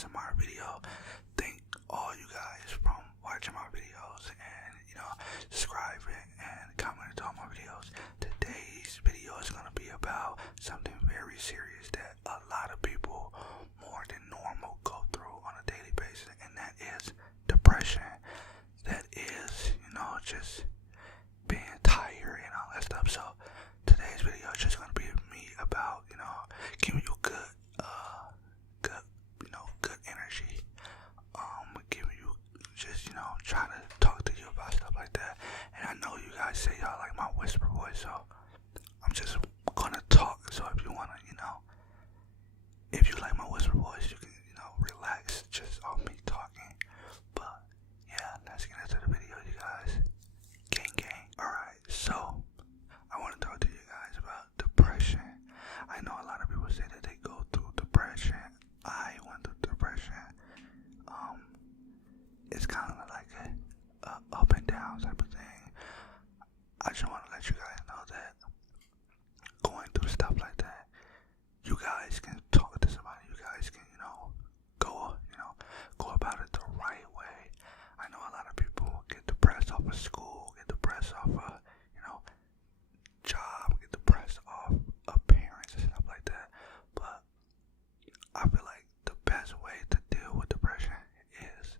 ASMR video. Thank all you guys from watching my videos and subscribing and commenting on my videos. Today's video is gonna be about something very serious that a lot of people more than normal go through on a daily basis, and that is depression. That is, just being tired and all that stuff. So today's video is just gonna be me about, giving you good energy. Giving you just, trying to talk to you about stuff like that. And I know you guys say y'all like my whisper voice, so I'm just gonna talk. So if you wanna, if you like my whisper voice, you can, relax just off me talking. But yeah, let's get into the video, you guys. Gang. Alright, so I want to talk to you guys about depression. I know a lot of people say that they go through depression. I went through depression. It's kind of like a up and down type of thing. I just want to let you guys know that going through stuff like that, you guys can talk to somebody. You guys can, go about it the right way. I know a lot of people get depressed off of school, get depressed off of, job, get depressed off of parents and stuff like that. But I feel like the best way to deal with depression is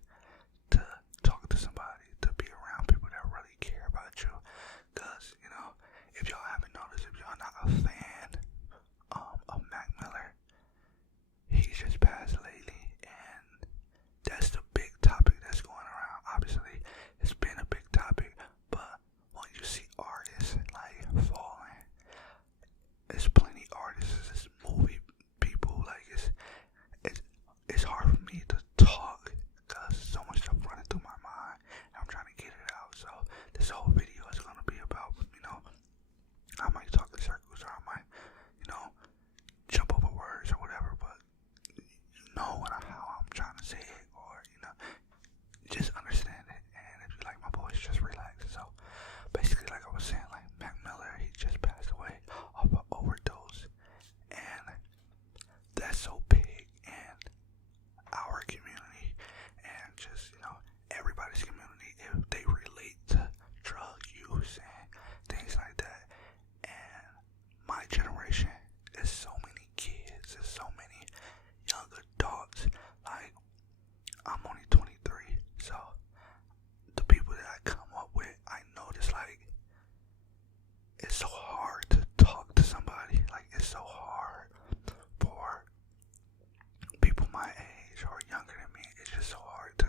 to talk to somebody, to be around people that really care about you. Because, if y'all haven't noticed, if y'all not a fan of Mac Miller, he just passed lately, and that's the big topic that's going around. Obviously, it's been a big topic, but when you see artists like falling, there's plenty artists, there's movie people, like it's hard for me to talk because so much stuff running through my mind and I'm trying to get it out. So this whole video is gonna be about, I might talk in circles, or I might, jump over words or whatever, but how I'm trying to say it, or just understand it. And if you like my voice, just relax. So basically, like I was saying, like Mac Miller, he just passed away of an overdose, and that's so big in our community and just everybody's community if they relate to drug use and things like that. And my generation is so many kids, there's so many young adults. Like, I'm only 23, so the people that I come up with, I notice like it's so hard to talk to somebody. Like, it's so hard for people my age or younger than me. It's just so hard to,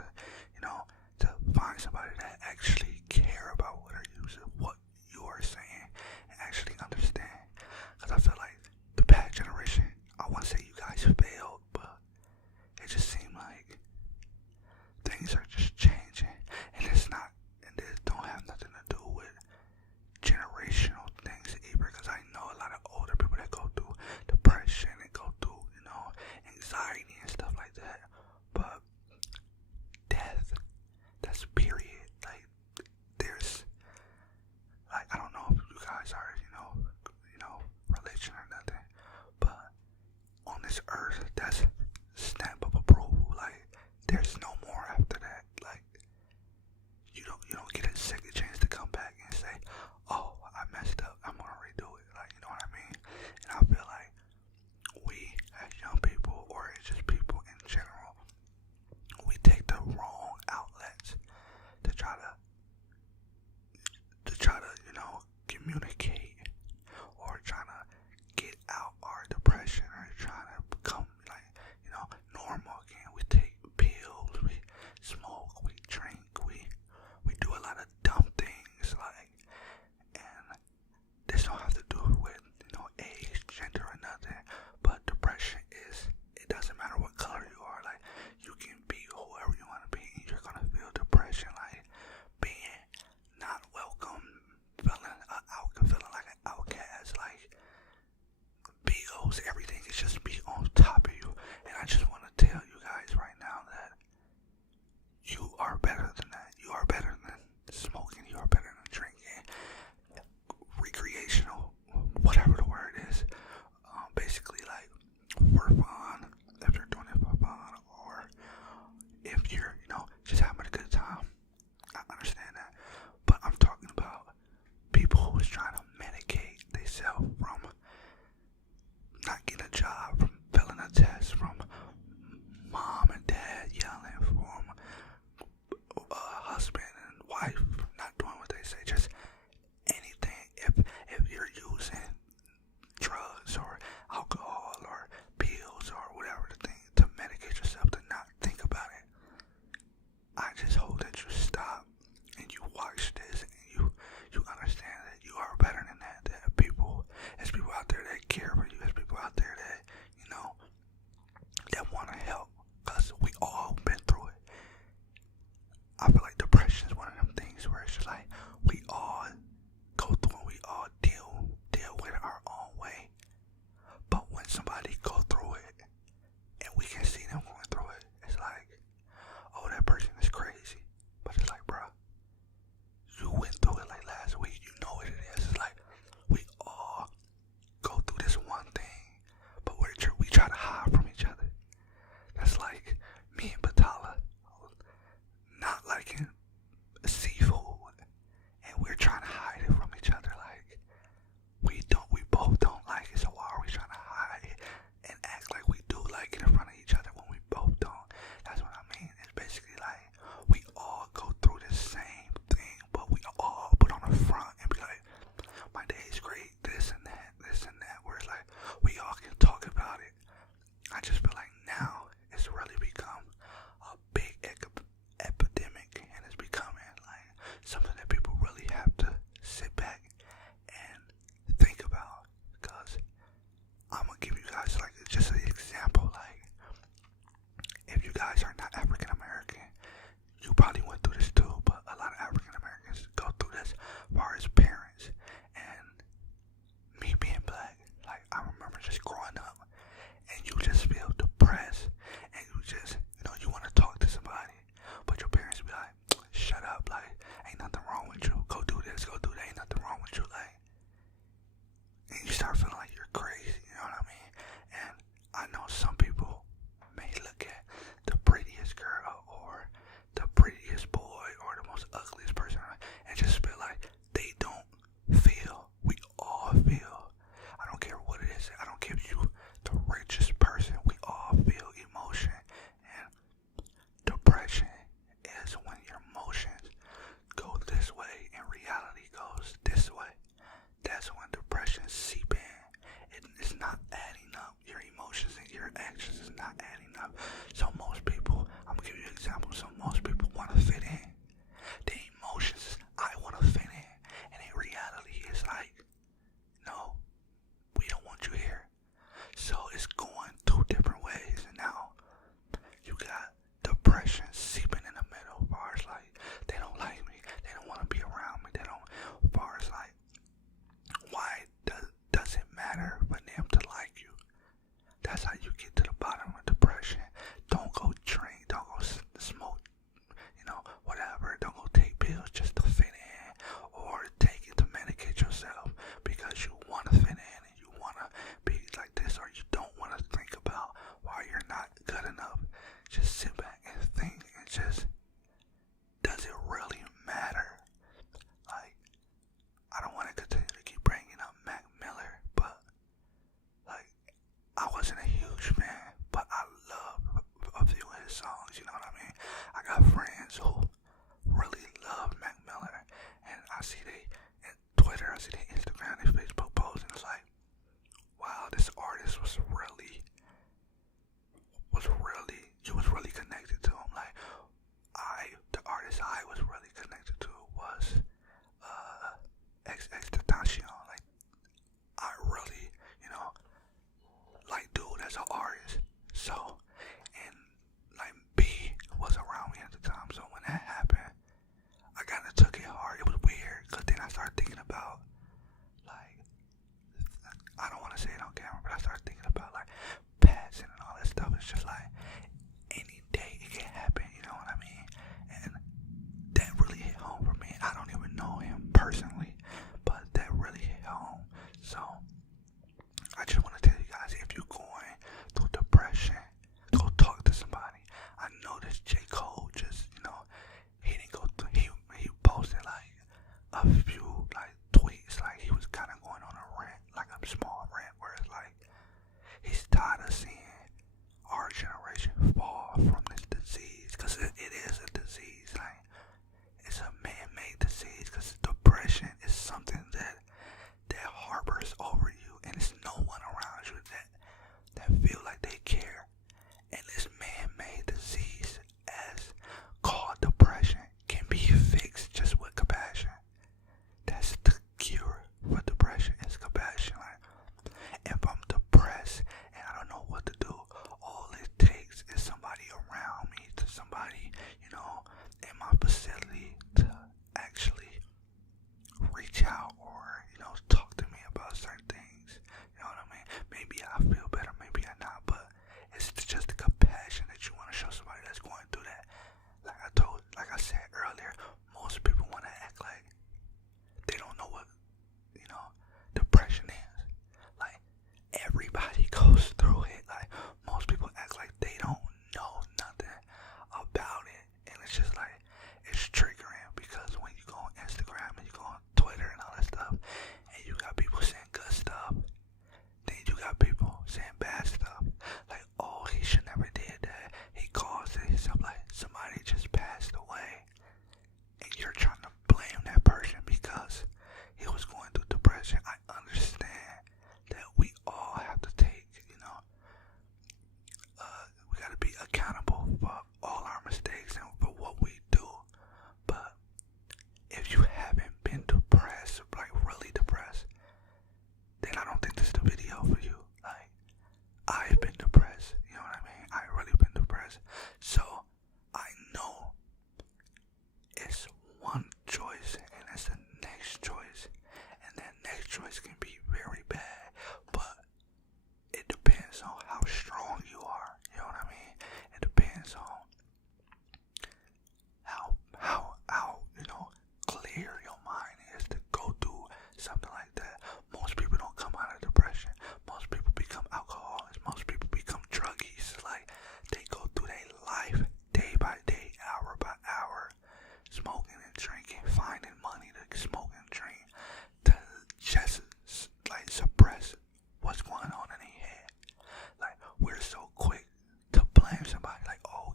to find somebody that actually care about what you are saying and actually understand. Because I feel like the past generation, I want to say you guys failed, but it just seemed like things are just changing, and it don't have nothing to do with generational things either. Because I know a lot of older people that go through depression and go through, anxiety and stuff like that. But death, that's period. Like, there's, like, I don't know if you guys are, religion or nothing, but on this earth, that's stamp of approval. Like, there's no more after that. Like, you don't get a second chance to come back and say, oh, I messed up, I'm gonna redo it. Like, you know what I mean? And I feel like we as young people, or it's just people in general, we take the wrong outlets to try to communicate, or trying to get out our depression, or trying to become like, normal again. We take pills, we guys are not African American, you probably went through this too, but a lot of African Americans go through this as far as parents. And me being black, like I remember just growing up and you just feel depressed and you just, you want to talk to somebody, but your parents be like, shut up, like ain't nothing wrong with you, go do this, go do that, ain't nothing wrong with you, like, and you start feeling like you're crazy, you know what I mean? And I know some people may look at the prettiest girl or the prettiest boy or the most ugliest person and just feel like they don't feel. We all feel. I don't care what it is. I don't care if you the richest person. We all feel emotion. And depression is when your emotions go this way and reality goes this way. That's when depression seep in. It's not adding up. Your emotions and your actions is not adding up. So most people, I'm gonna give you an example. So most people want to fit in. The emotions is, I want to fit in. And in reality, it's like, no, we don't want you here. So it's going two different ways. And now you got depression seeping in the middle. As far as like, they don't like me. They don't want to be around me. They don't, as far as like, why does it matter for them to like you? That's how you get to the bottom of depression. Don't go drink, don't go smoke, whatever. Don't go take pills just to fit in, or take it to medicate yourself because you want to fit in and you want to be like this, or you don't want to think about why you're not good enough. Just sit back and think and just, does it really matter? Like, I don't want to continue to keep bringing up Mac Miller, but like, I wasn't a huge fan, but I love a few of his songs, you know what I mean? I got friends who really love Mac Miller, and I see they in Twitter, I see they Instagram, they Facebook posts, and it's like, wow, this artist you was really connected to him. Like, the artist I was really connected to was XXXTentacion. Like, I really, like, dude as an artist. So, and like B was around me at the time. So when that happened, I kind of took it hard. It was weird, cause then I started thinking about, like, I don't want to say it on camera, but I started thinking about like passing and all that stuff. It's just like any day it can happen, you know what I mean? And that really hit home for me. I don't even know him personally, but that really hit home. So I just want to tell you guys, if you're going through depression, go talk to somebody. I noticed J. Cole just, he didn't go through, he posted like a few like tweets, like he was kind of going on a rant, like a small rant, where it's like he's tired of seeing our generation fall from this disease, because it is a disease. Like, it's a man-made disease, because depression is something that harbors over you, and it's no one around you that feel like they care. And this man-made disease, as called depression, can be fixed just with compassion. That's the cure for depression, is compassion. Like, if I'm depressed and I don't know what to do, all it takes is somebody around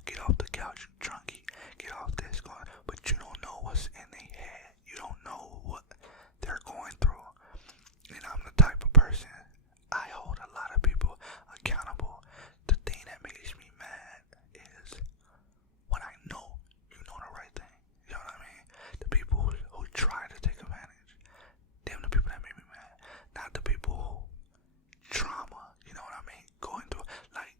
get off the couch, drunky, get off this, going, but you don't know what's in their head. You don't know what they're going through. And I'm the type of person, I hold a lot of people accountable. The thing that makes me mad is when I know you know the right thing. You know what I mean? The people who try to take advantage. Them the people that make me mad. Not the people who trauma, you know what I mean? Going through, like,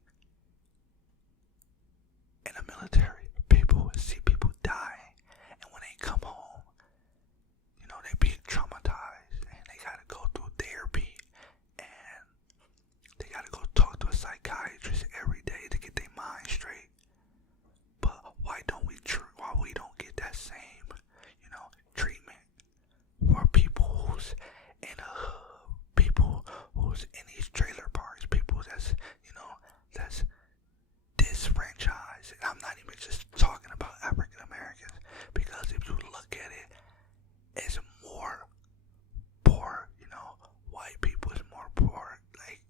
in the military, people see people die, and when they come home, you know, they be traumatized, and they gotta go through therapy, and they gotta go talk to a psychiatrist every day to get their mind straight. But why we don't get that same, you know, treatment for people who's in a hood, people who's in these trailer parks, people that's, you know, that's disfranchised. And I'm not even just talking about African Americans, because if you look at it, it's more poor, you know, white people is more poor, like,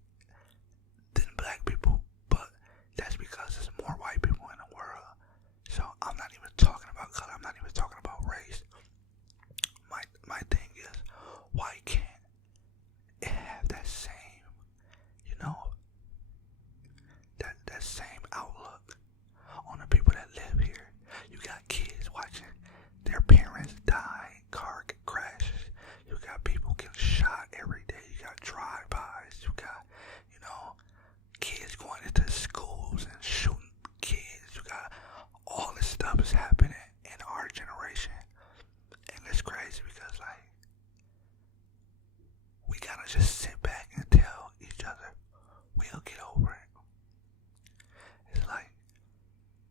than black people, but that's because there's more white people in the world. So I'm not even talking about color, I'm not even talking about race. My thing is, why can't it have that same, you know, that same outlook on the people that live here? You got kids watching their parents die, car crashes. You got people getting shot every day. You got drive-bys. You got, you know, kids going into schools and shooting kids. You got all this stuff is happening in our generation. And it's crazy because, like, we gotta just sit back and tell each other we'll get over it. It's like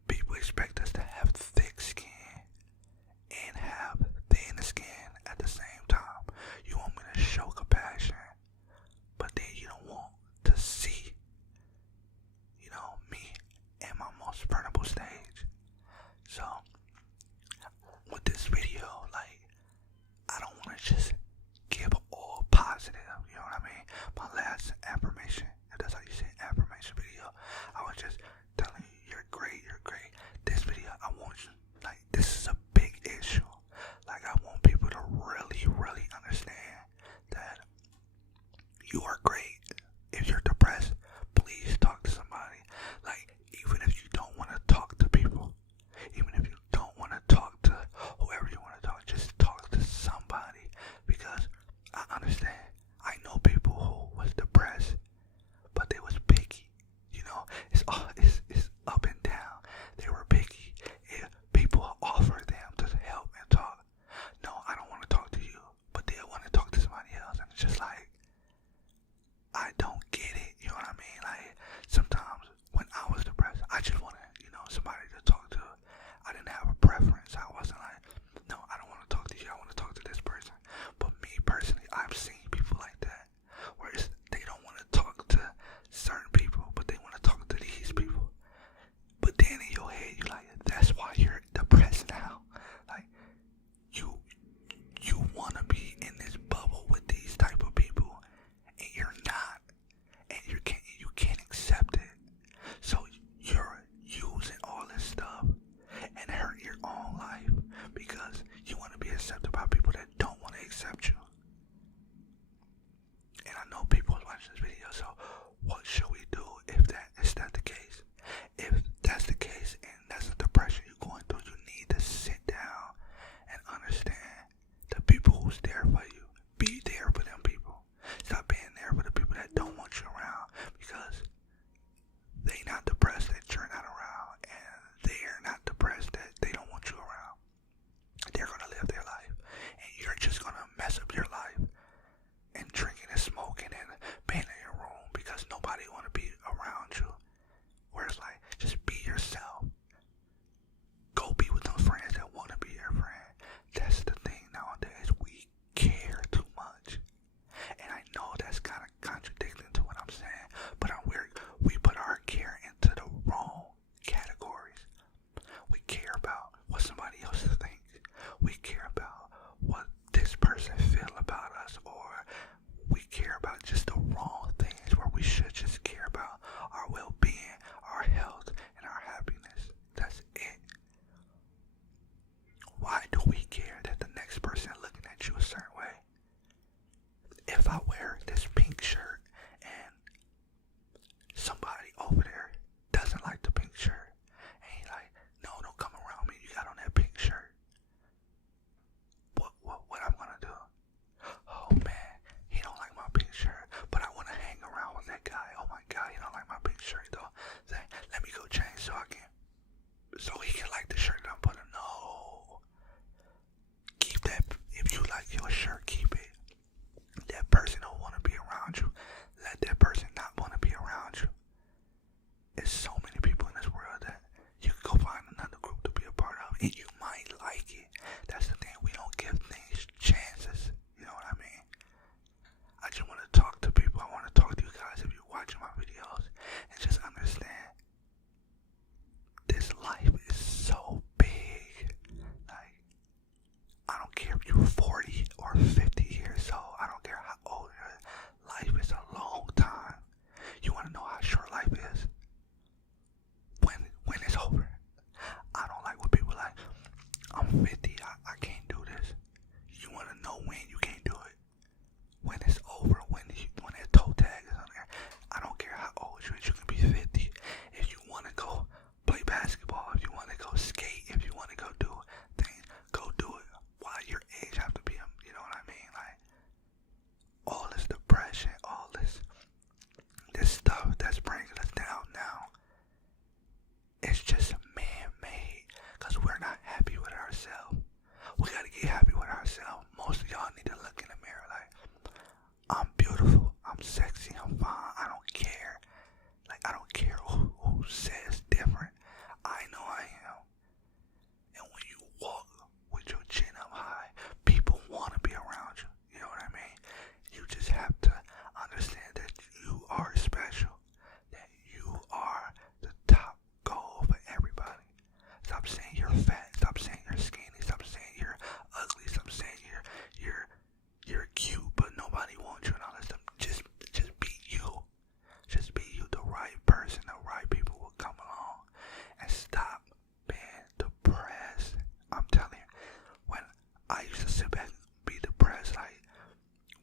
people expect us to have thick skin and have thin skin at the same time. You want me to show compassion, but then you don't want to see, you know, me in my most vulnerable stage. So with this video, like, I don't want to just give all positive, you know what I mean? My last affirmation, if that's how you say affirmation video, I was just telling you, you're great, you're great. This video, I want you, like, this is a big issue. Like, I want people to really, really understand that you are great. If you're depressed, please talk to somebody. Like, even if you don't want to 50, I can't do this. You want to know when you can't do it? When it's over, when that toe tag is on there. I don't care how old you is. You can be 50. If you want to go play basketball, if you want to go skate, if you want to go do things, go do it. Why your age have to be, you know what I mean? Like, all this depression, all this stuff that's bringing us down now, it's just man-made, because we're not happy with ourselves. We got to get happy with ourselves. Most of y'all need to look in the mirror like, I'm beautiful, I'm sexy, I'm fine, I don't care. Like, I don't care who says different. I know I am. And when you walk with your chin up high, people want to be around you. You know what I mean? You just have to understand that you are special. That you are the top goal for everybody. Stop saying you're fat. Stop saying you're skinny. Stop saying you're ugly. Stop saying you're cute, but nobody wants you and all that stuff. Just be you. Just be you. The right person, the right people will come along. And stop being depressed. I'm telling you, when I used to sit back and be depressed, like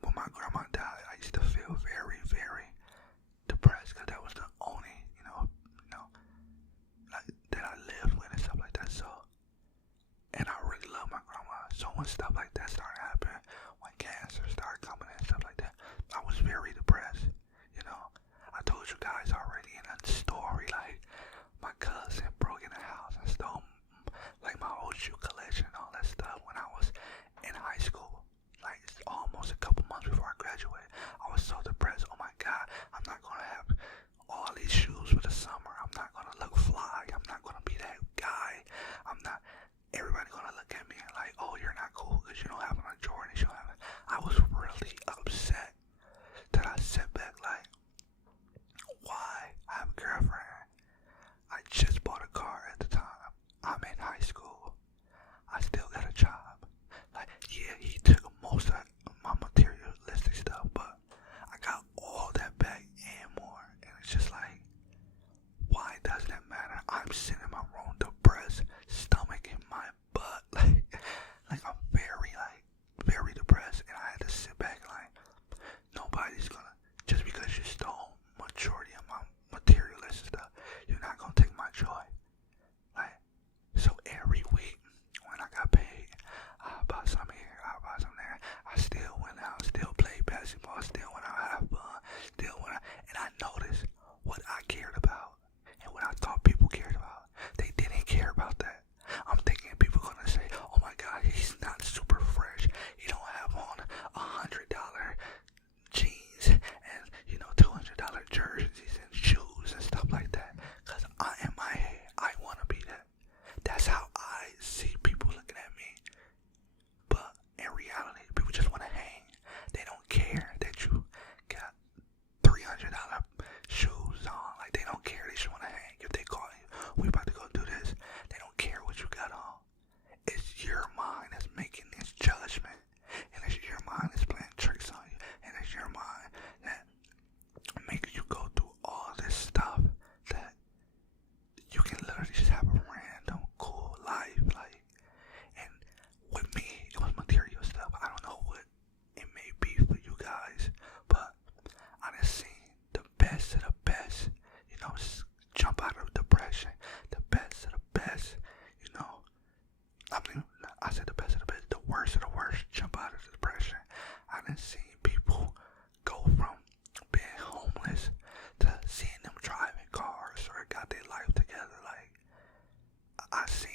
when my grandma died, I used to feel very, very depressed, because that was the only, like, that I lived with and stuff like that. So, and I really love my grandma. So when stuff like that started happening, when cancer started coming and stuff like that, I was very depressed. I told you guys already in a story, like, my cousin broke in the house and stole, like, my old shoe collection and all that stuff when I was in high school. Like, almost a couple months before I graduated. I was so depressed. Oh my God, I'm not going to have all these shoes for the summer. I'm not going to look fly. I'm not going to be that guy. Everybody going to look at me and like, oh, you're not cool because you don't have a Jordan. I was really upset that I sat back like, why? I have a girlfriend. I just bought a car at the time. I'm in high school. I still got a job. Like, yeah, he took most of my materialistic stuff, but I got all that back and more. And it's just like, why does that matter? I'm sitting in my room depressed, stomach in my butt. Like I'm very depressed, and I had to sit back like, nobody's gonna, just because you stole majority of my materialistic stuff, you're not gonna take my joy. Like, so every week when I got paid, I bought some here, I bought some there. I still went out, still played basketball, still went out, have fun, and I noticed what I cared about and what I thought people cared about. They didn't care about that. I'm thinking people gonna say, oh my God, he's not super fresh. He don't have on $100 jeans and $200 jerseys and shoes and stuff like that. Cause in my head, I wanna be that. That's how I see people looking at me. But in reality, people just wanna hang. They don't care that you got $300 shoes on. Like, they don't care. They just wanna hang. If they call you, we about to go do this, they don't care what you got on. It's your mind that's making this judgment, and it's your mind that's playing tricks on you, and it's your mind that makes you go through all this stuff that you can literally just have a random cool life. Like, and with me, it was material stuff. I don't know what it may be for you guys, but I done seen the best of the best, jump out of depression. The best of the best, I said the best of the best, the worst of the worst jump out of the depression. I done seen people go from being homeless to seeing them driving cars or got their life together. Like, I seen